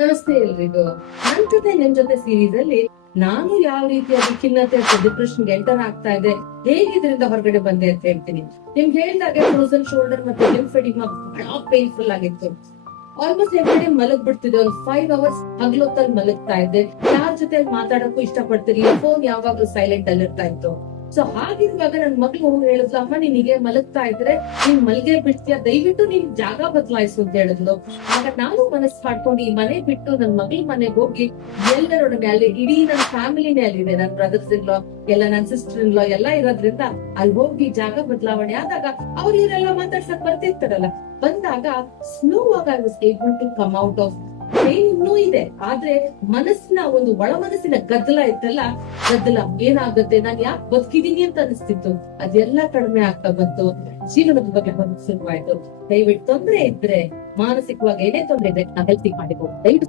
ನಮಸ್ತೆ ಎಲ್ರಿಗೂ. ನಿಮ್ ಜೊತೆ ಸೀರೀಸ್ ಅಲ್ಲಿ ನಾನು ಯಾವ ರೀತಿಯಾಗಿ ಖಿನ್ನತೆ ಡಿಪ್ರೆಷನ್ ಎಂಟರ್ ಆಗ್ತಾ ಇದೆ, ಹೇಗೆ ಇದರಿಂದ ಹೊರಗಡೆ ಬಂದೆ ಅಂತ ಹೇಳ್ತೀನಿ. ನಿಮ್ಗೆ ಹೇಳಿದಾಗ ಫ್ರೋಸನ್ ಶೋಲ್ಡರ್ ಮತ್ತೆ ಲಿಂಫೆಡಿಮಾ ಬಹಳ ಪೇನ್ಫುಲ್ ಆಗಿತ್ತು. ಆಲ್ಮೋಸ್ಟ್ ಎವ್ರಿಡೇ ಮಲಗ್ ಬಿಡ್ತಿದ್ದೆ. ಒಂದು 5 ಅವರ್ಸ್ ಹಗಲೊತ್ತಲ್ಲಿ ಮಲಗ್ತಾ ಇದ್ದೆ. ಯಾರ ಜೊತೆ ಮಾತಾಡಕ್ಕೂ ಇಷ್ಟ ಪಡ್ತಿರ್ಲಿಲ್ಲ. ಫೋನ್ ಯಾವಾಗ್ಲೂ ಸೈಲೆಂಟ್ ಅಲ್ಲಿ ಇರ್ತಾ ಇತ್ತು. ಸೊ ಹಾಗಿರುವಾಗ ನನ್ ಮಗಳು ಹೇಳಿದ್ಲು, ಅಮ್ಮ ನೀನಿಗೆ ಮಲಗ್ತಾ ಇದ್ರೆ ನೀನ್ ಮಲ್ಗೆ ಬಿಡ್ತೀಯ, ದಯವಿಟ್ಟು ನೀನ್ ಜಾಗ ಬದಲಾಯಿಸು ಅಂತ ಹೇಳಿದ್ಲು. ಆಗ ನಾನು ಮನಸ್ಸು ಮಾಡ್ಕೊಂಡು ಈ ಮನೆ ಬಿಟ್ಟು ನನ್ ಮಗಳ ಮನೆಗೆ ಹೋಗಿ ಎಲ್ಲರೊಡನೆ ಅಲ್ಲಿ ಇಡೀ ನನ್ನ ಫ್ಯಾಮಿಲಿನೇ ಅಲ್ಲಿದೆ. ನನ್ ಬ್ರದರ್ಸ್ ಇನ್ ಲಾ ಎಲ್ಲ, ನನ್ ಸಿಸ್ಟರ್ ಇನ್ ಲಾ ಎಲ್ಲ ಇರೋದ್ರಿಂದ ಅಲ್ಲಿ ಹೋಗಿ ಜಾಗ ಬದಲಾವಣೆ ಆದಾಗ ಅವ್ರು ಇವರೆಲ್ಲ ಮಾತಾಡ್ಸಕ್ ಬರ್ತಿರ್ತಾರಲ್ಲ, ಬಂದಾಗ ಸ್ಲೋ ಆಗಿ I was able to come out of pain. ಇನ್ನೂ ಇದೆ, ಆದ್ರೆ ಮನಸ್ಸಿನ ಒಂದು ಒಳ ಮನಸ್ಸಿನ ಗದ್ದಲ ಇತ್ತಲ್ಲ, ಗದ್ದಲ ಏನಾಗುತ್ತೆ, ನಾನ್ ಯಾಕೆ ಬದುಕಿದೀನಿ ಅಂತ ಅನಿಸ್ತಿತ್ತು, ಅದೆಲ್ಲ ಕಡಿಮೆ ಆಗ್ತಾ ಬಂತು. ಜೀವನದ ಬಗ್ಗೆ ಶುರುವಾಯ್ತು. ದಯವಿಟ್ಟು ತೊಂದ್ರೆ ಇದ್ರೆ, ಮಾನಸಿಕವಾಗಿ ಏನೇ ತೊಂದ್ರೆ ಇದೆ, ನಾ ಹೆಲ್ತಿ ಮಾಡಿಕೊಂಡು ದಯವಿಟ್ಟು